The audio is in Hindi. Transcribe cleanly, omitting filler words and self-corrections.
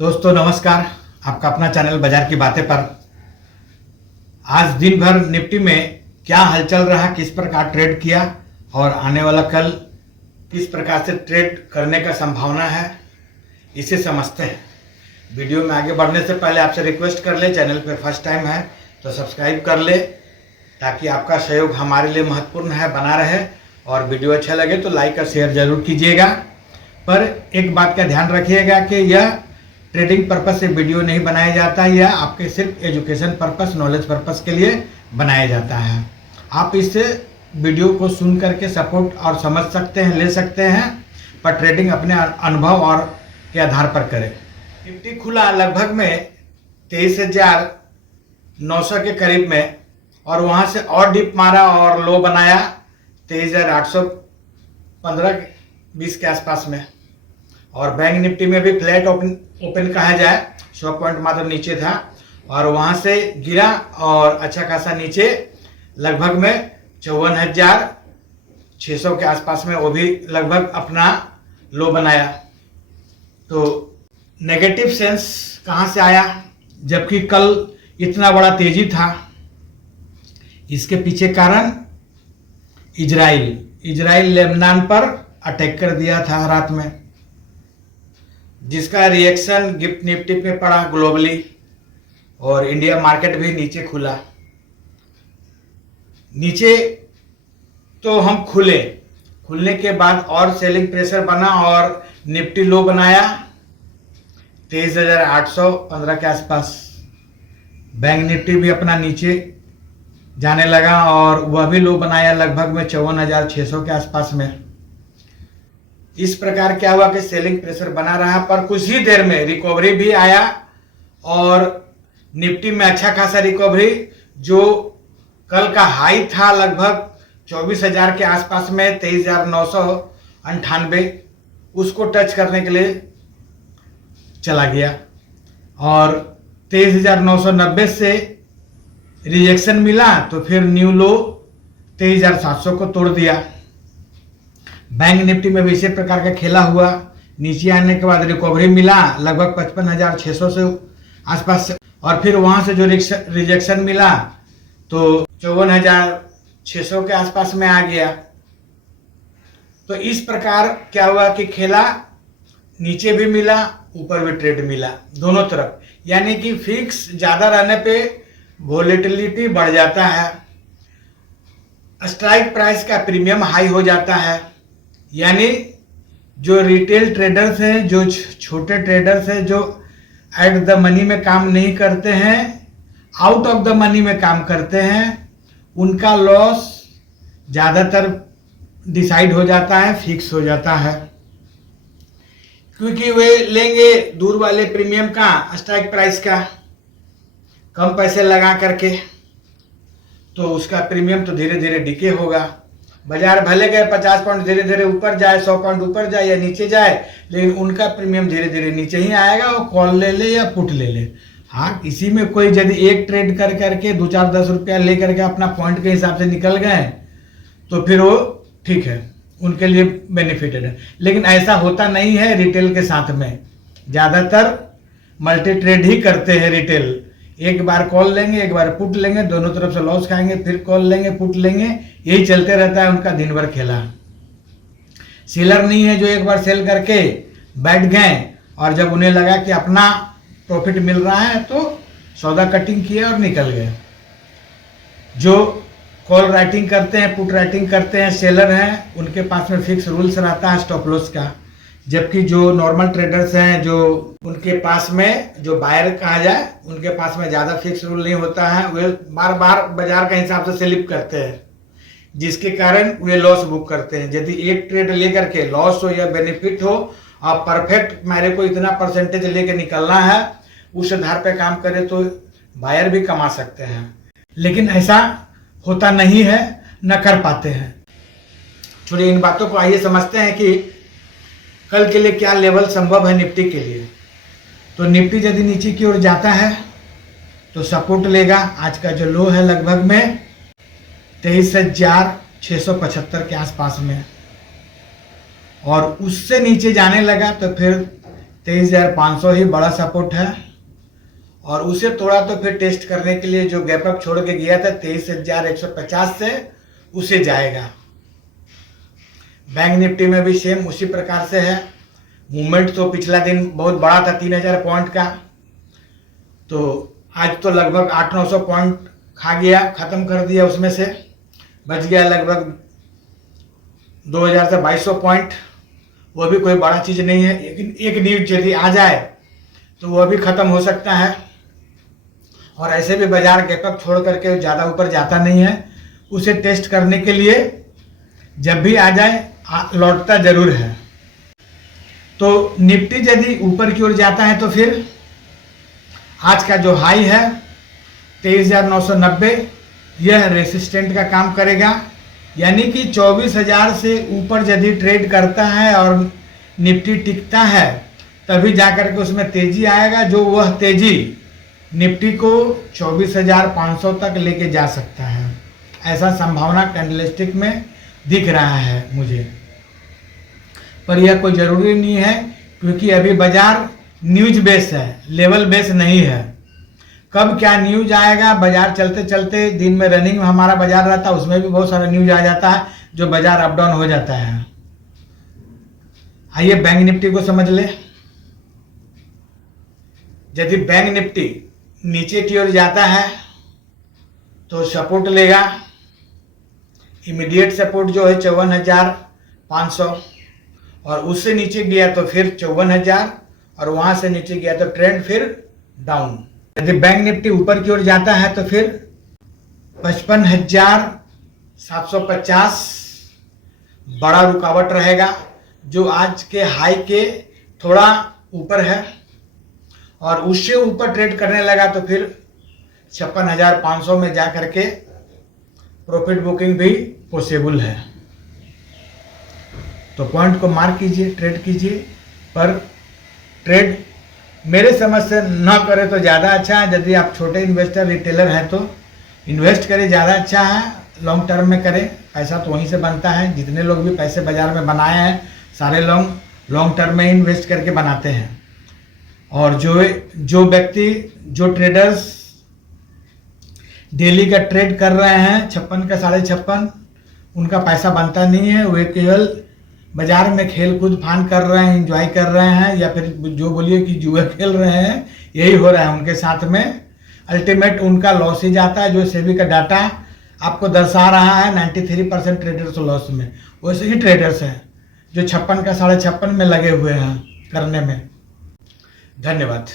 दोस्तों नमस्कार, आपका अपना चैनल बाजार की बातें पर। आज दिन भर निफ्टी में क्या हलचल रहा, किस प्रकार ट्रेड किया और आने वाला कल किस प्रकार से ट्रेड करने का संभावना है, इसे समझते हैं। वीडियो में आगे बढ़ने से पहले आपसे रिक्वेस्ट कर ले, चैनल पर फर्स्ट टाइम है तो सब्सक्राइब कर ले ताकि आपका सहयोग हमारे लिए महत्वपूर्ण है, बना रहे। और वीडियो अच्छा लगे तो लाइक और शेयर जरूर कीजिएगा। पर एक बात का ध्यान रखिएगा कि यह ट्रेडिंग पर्पस से वीडियो नहीं बनाया जाता है, यह आपके सिर्फ एजुकेशन पर्पस, नॉलेज पर्पस के लिए बनाया जाता है। आप इस वीडियो को सुन करके सपोर्ट और समझ सकते हैं, ले सकते हैं, पर ट्रेडिंग अपने अनुभव और के आधार पर करें। निफ्टी खुला लगभग में 23,900 के करीब में और वहाँ से और डिप मारा और लो बनाया 23,815-20 के आसपास में। और बैंक निफ्टी में भी फ्लैट ओपन कहा जाए, 100 पॉइंट मात्र नीचे था और वहाँ से गिरा और अच्छा खासा नीचे लगभग में 54,600 के आसपास में वो भी लगभग अपना लो बनाया। तो नेगेटिव सेंस कहाँ से आया, जबकि कल इतना बड़ा तेजी था? इसके पीछे कारण इजराइल लेबनान पर अटैक कर दिया था रात में, जिसका रिएक्शन गिफ्ट निफ्टी पे पड़ा ग्लोबली और इंडिया मार्केट भी नीचे खुला। नीचे तो हम खुलने के बाद और सेलिंग प्रेशर बना और निफ्टी लो बनाया 23,815 के आसपास। बैंक निफ्टी भी अपना नीचे जाने लगा और वह भी लो बनाया लगभग में 54,600 के आसपास में। इस प्रकार क्या हुआ कि सेलिंग प्रेशर बना रहा, पर कुछ ही देर में रिकवरी भी आया और निफ्टी में अच्छा खासा रिकवरी, जो कल का हाई था लगभग 24,000 के आसपास में 23,998, उसको टच करने के लिए चला गया और 23,990 से रिजेक्शन मिला तो फिर न्यू लो 23,700 को तोड़ दिया। बैंक निफ्टी में भी इसी प्रकार का खेला हुआ, नीचे आने के बाद रिकवरी मिला लगभग 55,600 से आसपास और फिर वहां से जो रिजेक्शन मिला तो 54,600 के आसपास में आ गया। तो इस प्रकार क्या हुआ कि खेला, नीचे भी मिला, ऊपर भी ट्रेड मिला, दोनों तरफ। यानी कि फिक्स ज्यादा रहने पे वोलेटिलिटी बढ़ जाता है, स्ट्राइक प्राइस का प्रीमियम हाई हो जाता है। यानी जो रिटेल ट्रेडर्स हैं, जो छोटे ट्रेडर्स हैं, जो एट द मनी में काम नहीं करते हैं, आउट ऑफ द मनी में काम करते हैं, उनका लॉस ज़्यादातर डिसाइड हो जाता है, फिक्स हो जाता है, क्योंकि वे लेंगे दूर वाले प्रीमियम का, स्ट्राइक प्राइस का, कम पैसे लगा करके, तो उसका प्रीमियम तो धीरे धीरे डिके होगा। बाजार भले गए 50 पॉइंट धीरे धीरे ऊपर जाए, 100 पॉइंट ऊपर जाए या नीचे जाए, लेकिन उनका प्रीमियम धीरे धीरे नीचे ही आएगा। वो कॉल ले ले या पुट ले ले। हाँ, इसी में कोई यदि एक ट्रेड कर करके 2-4-10 रुपया ले करके अपना पॉइंट के हिसाब से निकल गए तो फिर वो ठीक है, उनके लिए बेनिफिटेड है। लेकिन ऐसा होता नहीं है रिटेल के साथ में। ज़्यादातर मल्टी ट्रेड ही करते हैं रिटेल, एक बार कॉल लेंगे, एक बार पुट लेंगे, दोनों तरफ से लॉस खाएंगे, फिर कॉल लेंगे, पुट लेंगे, यही चलते रहता है उनका दिन भर खेला। सेलर नहीं है जो एक बार सेल करके बैठ गए और जब उन्हें लगा कि अपना प्रॉफिट मिल रहा है तो सौदा कटिंग किया और निकल गए। जो कॉल राइटिंग करते हैं, पुट राइटिंग करते हैं, सेलर हैं, उनके पास में फिक्स रूल्स रहता है स्टॉप लॉस का। जबकि जो नॉर्मल ट्रेडर्स हैं, जो उनके पास में जो बायर कहा जाए, उनके पास में ज़्यादा फिक्स रूल नहीं होता है, वे बार बार बाजार का हिसाब से स्लिप करते हैं, जिसके कारण वे लॉस बुक करते हैं। यदि एक ट्रेड लेकर के लॉस हो या बेनिफिट हो और परफेक्ट मेरे को इतना परसेंटेज लेके निकलना है, उस आधार पे काम करें तो बायर भी कमा सकते हैं। लेकिन ऐसा होता नहीं है, न कर पाते हैं। चलिए इन बातों को आइए समझते हैं कि कल के लिए क्या लेवल संभव है निफ्टी के लिए। तो निफ्टी यदि नीचे की ओर जाता है तो सपोर्ट लेगा। आज का जो लो है लगभग में 23,675 के आसपास में, और उससे नीचे जाने लगा तो फिर 23,500 ही बड़ा सपोर्ट है, और उसे थोड़ा तो फिर टेस्ट करने के लिए जो गैप अप छोड़ के गया था 23,150 से, उसे जाएगा। बैंक निफ्टी में भी सेम उसी प्रकार से है। मूवमेंट तो पिछला दिन बहुत बड़ा था 3,000 पॉइंट का, तो आज तो लगभग 800-900 पॉइंट खा गया, ख़त्म कर दिया, उसमें से बच गया लगभग 2,000 से 2,200 पॉइंट। वो भी कोई बड़ा चीज़ नहीं है, लेकिन एक न्यूज यदि आ जाए तो वह भी ख़त्म हो सकता है। और ऐसे भी बाजार गैप अप छोड़ करके ज़्यादा ऊपर जाता नहीं है, उसे टेस्ट करने के लिए जब भी आ जाए लौटता ज़रूर है। तो निफ्टी यदि ऊपर की ओर जाता है तो फिर आज का जो हाई है 23,990, यह रेसिस्टेंट का काम करेगा। यानी कि 24,000 से ऊपर यदि ट्रेड करता है और निफ्टी टिकता है, तभी जाकर के उसमें तेजी आएगा, जो वह तेजी निफ्टी को 24,500 तक लेके जा सकता है। ऐसा संभावना कैंडलस्टिक में दिख रहा है मुझे, पर यह कोई ज़रूरी नहीं है, क्योंकि अभी बाजार न्यूज बेस है, लेवल बेस नहीं है। कब क्या न्यूज आएगा, बाजार चलते चलते दिन में रनिंग में हमारा बाजार रहता है, उसमें भी बहुत सारा न्यूज आ जाता है, जो बाजार अप डाउन हो जाता है। आइए बैंक निफ्टी को समझ ले। यदि बैंक निफ्टी नीचे की ओर जाता है तो सपोर्ट लेगा, इमीडिएट सपोर्ट जो है 54,500, और उससे नीचे गया तो फिर 54,000, और वहां से नीचे गया तो ट्रेंड फिर डाउन। यदि बैंक निफ्टी ऊपर की ओर जाता है तो फिर 55,750 बड़ा रुकावट रहेगा, जो आज के हाई के थोड़ा ऊपर है, और उससे ऊपर ट्रेड करने लगा तो फिर 56,500 में जा करके प्रॉफिट बुकिंग भी पॉसिबल है। तो पॉइंट को मार्क कीजिए, ट्रेड कीजिए, पर ट्रेड मेरे समझ से न करें तो ज़्यादा अच्छा है। यदि आप छोटे इन्वेस्टर रिटेलर हैं तो इन्वेस्ट करें, ज़्यादा अच्छा है। लॉन्ग टर्म में करें, पैसा तो वहीं से बनता है। जितने लोग भी पैसे बाजार में बनाए हैं, सारे लोग लॉन्ग टर्म में इन्वेस्ट करके बनाते हैं। और जो व्यक्ति, जो ट्रेडर्स डेली का ट्रेड कर रहे हैं 56 का 56.5, उनका पैसा बनता नहीं है। वे केवल बाजार में खेल कूद फान कर रहे हैं, एंजॉय कर रहे हैं, या फिर जो बोलिए कि जुआ खेल रहे हैं, यही हो रहा है उनके साथ में। अल्टीमेट उनका लॉस ही जाता है। जो सेबी का डाटा आपको दर्शा रहा है 93% ट्रेडर्स लॉस में, वैसे ही ट्रेडर्स हैं जो 56 का 56.5 में लगे हुए हैं करने में। धन्यवाद।